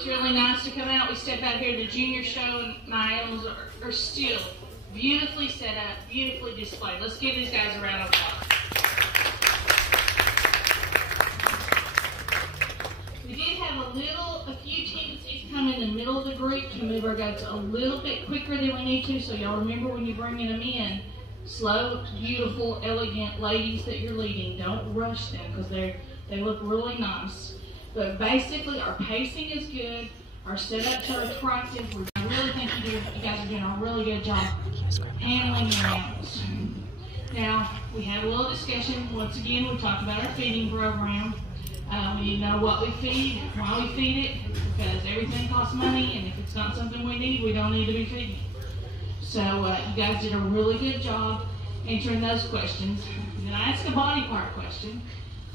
looks really nice to come out. We step out here to the junior show, and my animals are still beautifully set up, beautifully displayed. Let's give these guys a round of applause. We did have a few tendencies come in the middle of the group to move our goats a little bit quicker than we need to, so y'all remember when you're bringing them in, slow, beautiful, elegant ladies that you're leading. Don't rush them because they look really nice. But basically, our pacing is good. Our setups are attractive. I really think you guys are doing a really good job handling your animals. Now, we had a little discussion. Once again, we talked about our feeding program. We need to know what we feed, why we feed it, because everything costs money, and if it's not something we need, we don't need to be feeding it. So you guys did a really good job answering those questions. Then I asked a body part question.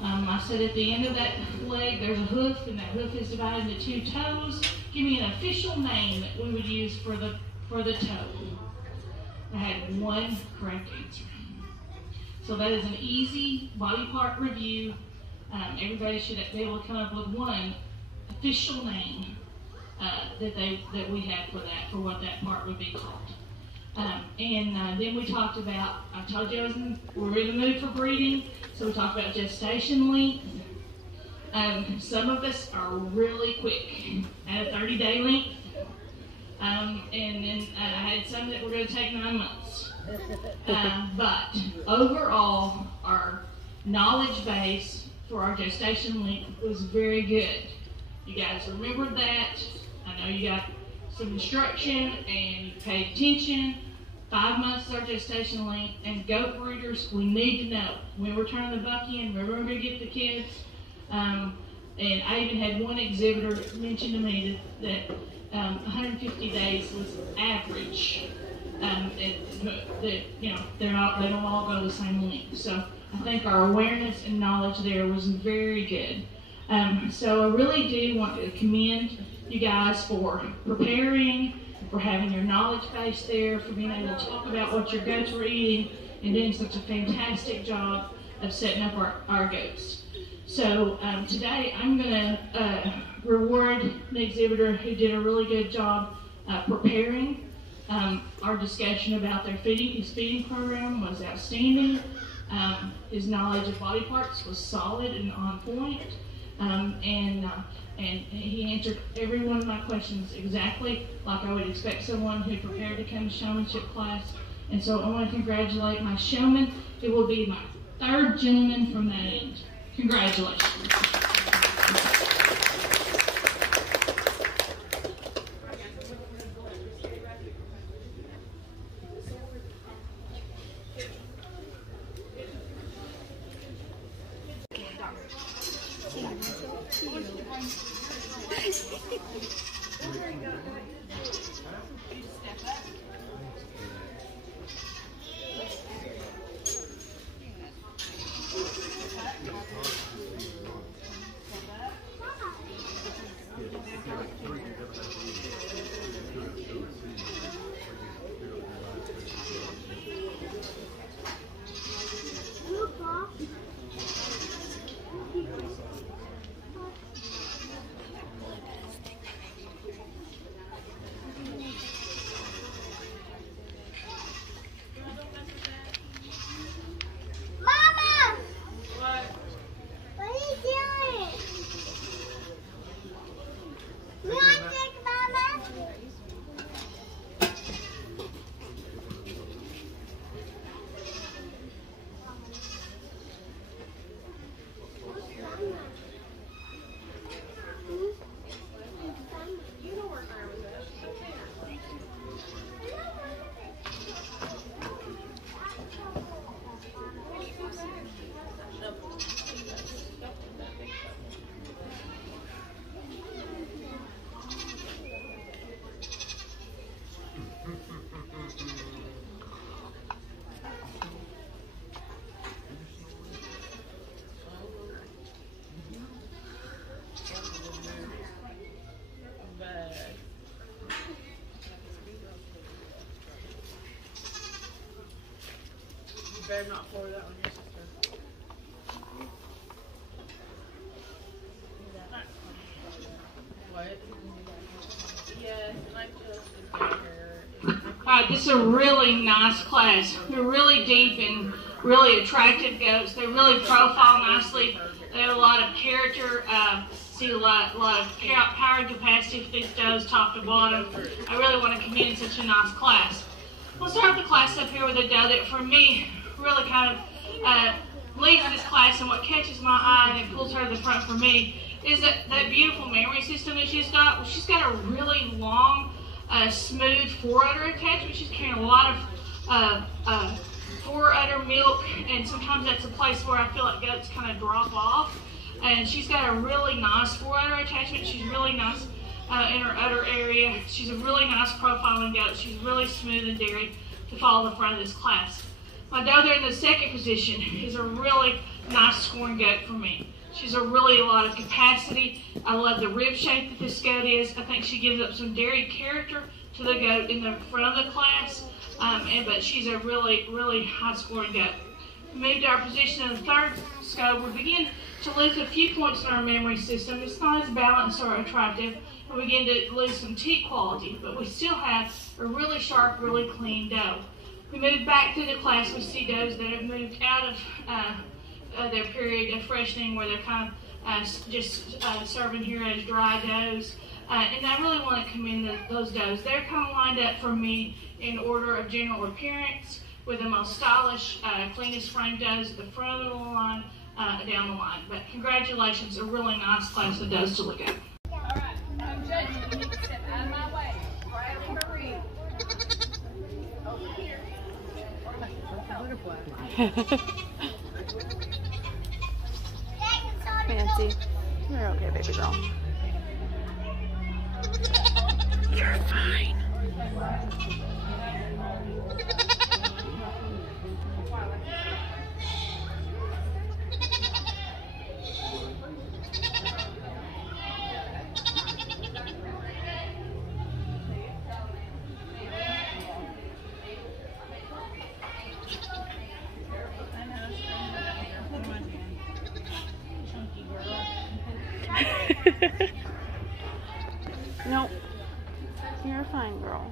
I said at the end of that leg, there's a hoof, and that hoof is divided into 2 toes. Give me an official name that we would use for the toe. I had 1 correct answer. So that is an easy body part review. Everybody should be able to come up with 1 official name that we have for what that part would be called. Then we talked about, I told you we're in the mood for breeding, so we talked about gestation length. Some of us are really quick at a 30-day length, and then I had some that were going to take 9 months. But overall, our knowledge base for our gestation length was very good. You guys remembered that. I know you got some instruction and you paid attention. 5 months is our gestation length, and goat breeders, we need to know when we're turning the buck in, when we're going to get the kids. And I even had one exhibitor mention to me that 150 days was average. They don't all go the same length. So I think our awareness and knowledge there was very good. So I really do want to commend you guys for preparing, for having your knowledge base there, for being able to talk about what your goats were eating, and doing such a fantastic job of setting up our goats. So today I'm going to reward the exhibitor who did a really good job preparing. Our discussion about his feeding program was outstanding. His knowledge of body parts was solid and on point. And he answered every one of my questions exactly like I would expect someone who prepared to come to showmanship class. And so I want to congratulate my showman. It will be my 3rd gentleman from that end. Congratulations. Better not pour that on your sister. What? Alright, this is a really nice class. They're really deep and really attractive goats. They really profile nicely. They have a lot of character. See a lot of power and capacity for these does, top to bottom. I really want to commend such a nice class. We'll start the class up here with a doe that, for me, really kind of leads this class, and what catches my eye and pulls her to the front for me is that beautiful memory system that she's got. Well, she's got a really long, smooth foreudder attachment. She's carrying a lot of foreudder milk, and sometimes that's a place where I feel like goats kind of drop off. And she's got a really nice foreudder attachment. She's really nice in her udder area. She's a really nice profiling goat. She's really smooth and dairy to follow the front of this class. My doe there in the second position is a really nice scoring goat for me. She's a lot of capacity. I love the rib shape that this goat is. I think she gives up some dairy character to the goat in the front of the class. But she's a really high scoring goat. We move to our position in the third scope. We begin to lose a few points in our memory system. It's not as balanced or attractive. We begin to lose some teat quality, but we still have a really sharp, really clean doe. We move back through the class. We see does that have moved out of their period of freshening, where they're kind of just serving here as dry does. And I really want to commend those does. They're kind of lined up for me in order of general appearance, with the most stylish, cleanest frame does at the front of the line, down the line. But congratulations, a really nice class of does to look at. All right, I'm judging. You need to step out of my way. Riley Marie. Over here. Fancy. You're okay, baby girl. You're fine. Nope. You're a fine girl.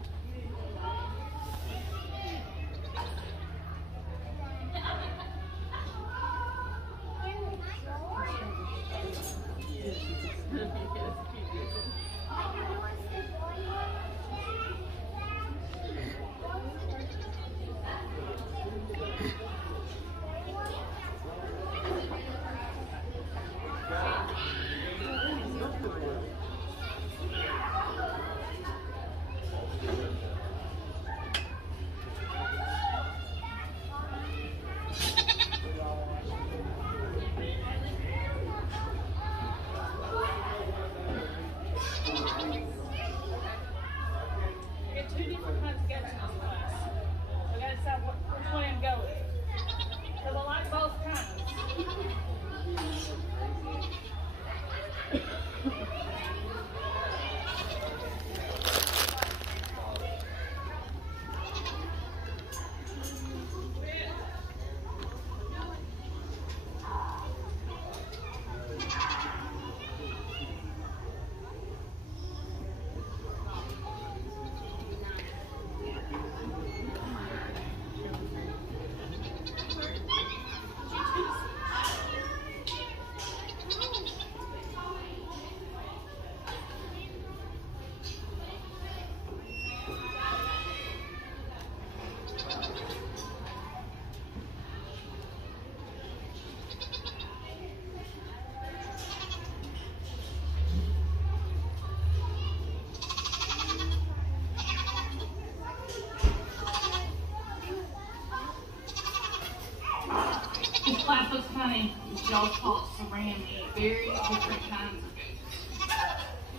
Class honey, y'all taught ceramic, very different kinds of goats.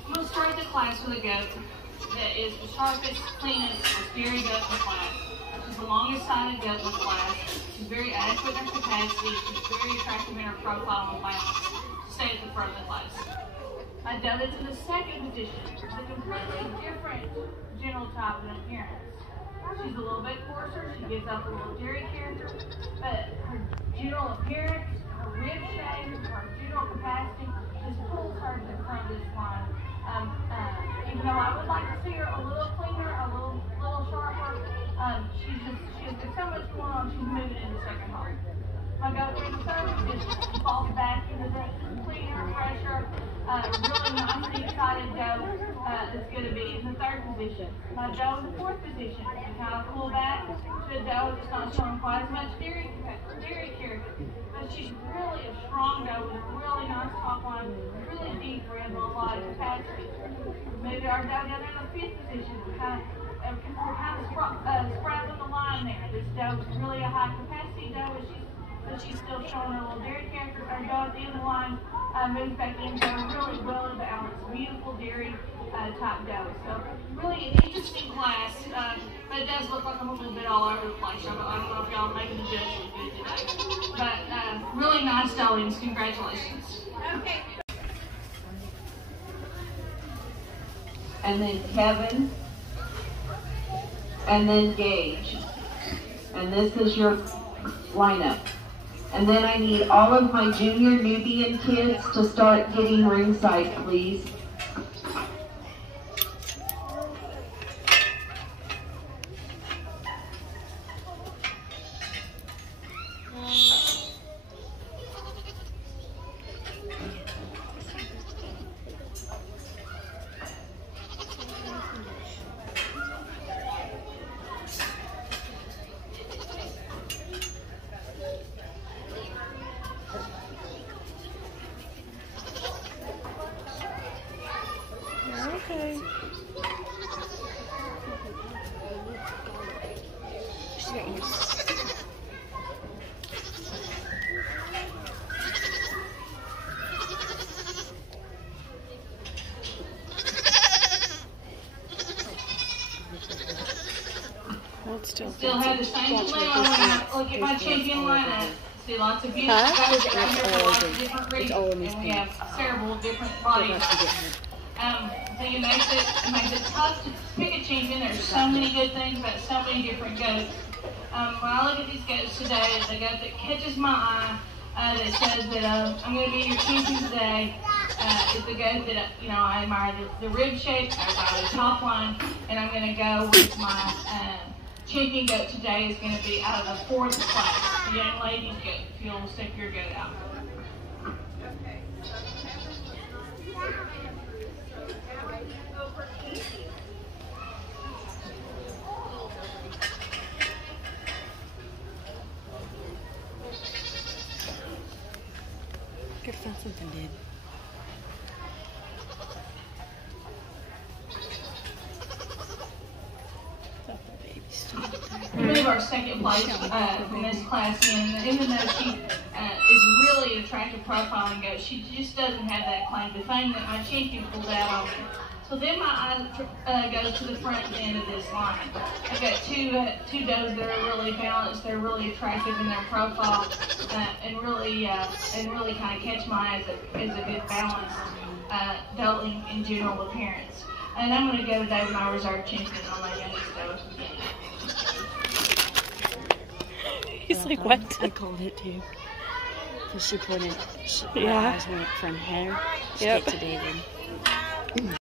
I'm going to start the class with a goat that is the sharpest, cleanest, most dairy goat in the class. She's the longest sided goat in the class. She's very adequate in her capacity. She's very attractive in her profile and balance. Stay at the front of the class. My doe that's in the second position is a completely different general type and appearance. She's a little bit coarser. She gives up a little dairy character, but her general appearance, her rib shape, her general capacity just pulls her to the front of this line. Even though I would like to see her a little cleaner, a little sharper, She's got so much going on, she's moving into second home. My goat in the third position falls back into the clean refresher, really nicely excited goat that's going to be in the third position. My doe in the fourth position, we kind of pull back to a doe that's not showing quite as much dairy character, but she's really a strong doe with a really nice top line, really deep red with a lot of capacity. Maybe our doe down there in the fifth position, we're kind of spraddling the line there. This doe is really a high capacity doe, but she's still showing her little dairy character. Our doe at the end of the line moves back into a really well balanced, beautiful dairy type doe. So really an interesting class, but it does look like I'm a little bit all over the place. I don't know if y'all are making the judgment good today, but really nice stallions. Congratulations. Okay. And then Kevin, and then Gage. And this is your lineup. And then I need all of my junior Nubian kids to start getting ringside, please. Okay. Still have the same dilemma when I look at my champion lineup. See lots of beautiful guys right here for lots of different reasons, and we have several different bodies. So it makes it tough to pick a champion. There's so many good things about so many different goats. When I look at these goats today, the goat that catches my eye, that says that I'm going to be your champion today, is the goat that I admire the rib shape, I admire the top line, and I'm going to go with my champion goat today is going to be out of the fourth class, the young lady's goat. If you'll stick your goat out. Could find something, dude. We move our second place from this class in, even though she is really an attractive profile and goat, she just doesn't have that claim to fame that my champion pulled out on me. So then my eye goes to the front end of this line. I've got two does that are really balanced, they're really attractive in their profile, and really kind of catch my eye as a good balanced doeling in general appearance. And I'm going to go today with my reserve champion on my youngest doe. He's like, what? I called it too. Because she put it, her Yeah. eyes went from hair Yep. straight to David.